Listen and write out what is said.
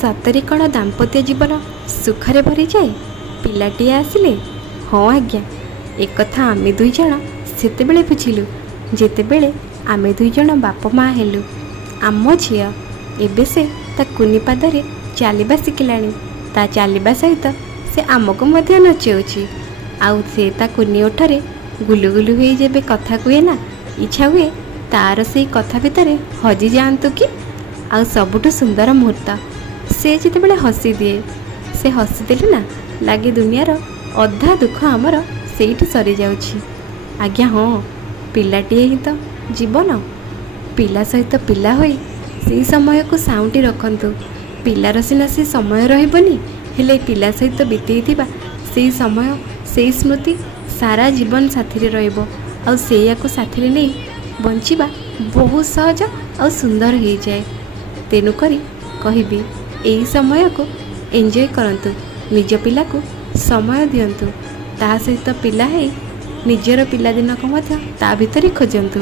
सतरे कण दाम्पत्य जीवन सुखरे भरी जाए पिलाटिए आसिले? हाँ आज्ञा, एक कथा आमे दुई जण सेतेबेले बुझिलु जेतेबेले आमे दुई जण बाप माँ हेलु। आम झिया एबे से ता कुनी पादरे चालिबा शिखिलाणी। ता चालिबा सहित से आमको मध्य नचाऊँची। आउ से ता कुनी ओठरे गुलुगुलु होई जेबे कथा कुए ना, इच्छा हुए तार से कथा भितरे हजि जाआंतु कि। आउ सबुठु सुंदर मुहूर्त से जितेबेले हसी दिए। से हसी देले ना लागे दुनियार अधा दुख आमर सेठी सरी जाउछि। आज्ञा हाँ, पिलाटिए ही तो जीवन। पिला सहित पिला होई से समय को साउंटी रखंतु। पिलार सिना से समय रहिबनी, हेले पिला सहित बीतेइथिबा से समय से स्मृति सारा जीवन साथी रे रहिबो। आउ सेया को साथी रे नै बंचिबा बहुत सहज और सुंदर हो जाए। तेणु करी कहिबी एई समय को एंजॉय करंतु, निज पिला को समय दियंतु, ता सहित पिला है निजर पिलादिन को मध्य ता भितरे खोजंतु।